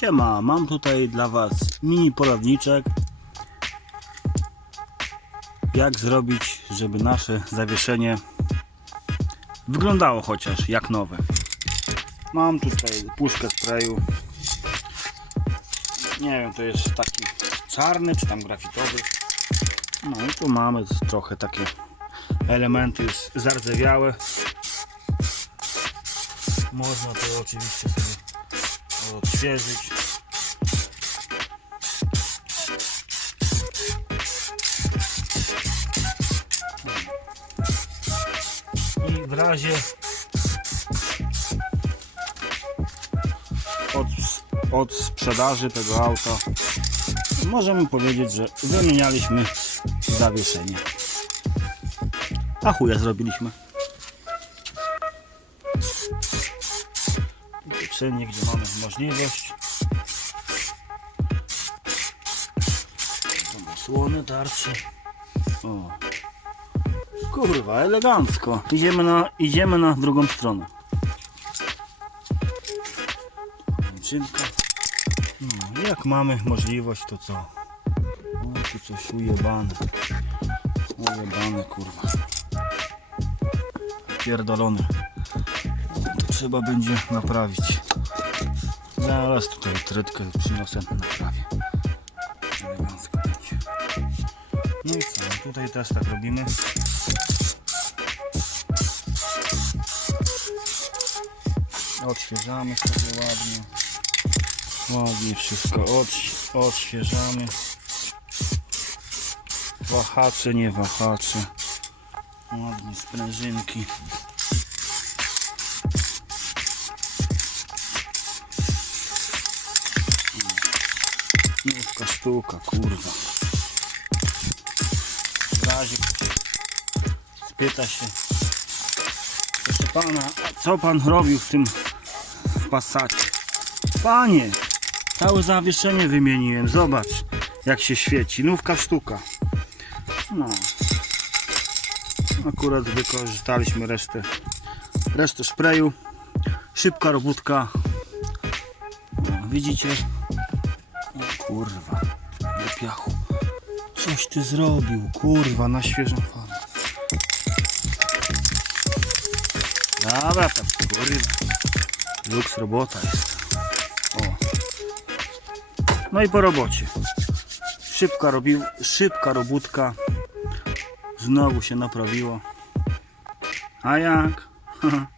Siema, mam tutaj dla Was mini poradniczek jak zrobić, żeby nasze zawieszenie wyglądało chociaż jak nowe. Mam tutaj puszkę sprayu. Nie wiem, to jest taki czarny czy tam grafitowy. No i tu mamy trochę takie elementy zardzewiałe. Można to oczywiście sobie odświeżyć. I w razie od, od sprzedaży tego auta możemy powiedzieć, że wymienialiśmy zawieszenie. A chuja zrobiliśmy. Wszędzie, gdzie mamy możliwość. To ma słone tarcze. O. Kurwa, elegancko. Idziemy na, idziemy na drugą stronę. Kończynka. No, jak mamy możliwość, to co? O, tu coś ujebane. Ujebane, kurwa. Pierdolone. To trzeba będzie naprawić. Zaraz tutaj trytkę przyniosę, naprawię. Elegancko będzie. No i co? Tutaj też tak robimy. Odświeżamy sobie ładnie. Ładnie wszystko odś odświeżamy. Wahacze, nie wahacze. Ładnie sprężynki. Nówka sztuka, kurwa. W razie spyta się proszę pana, co pan robił w tym pasacie? Panie, całe zawieszenie wymieniłem, zobacz jak się świeci, nówka sztuka. No. Akurat wykorzystaliśmy resztę, resztę sprayu. Szybka robótka. No, widzicie? Kurwa, do piachu. Coś ty zrobił, kurwa, na świeżą falę. Dobra, tam kurwa. Luks robota jest. O. No i po robocie. Szybka robił, szybka robótka. Znowu się naprawiło. A jak?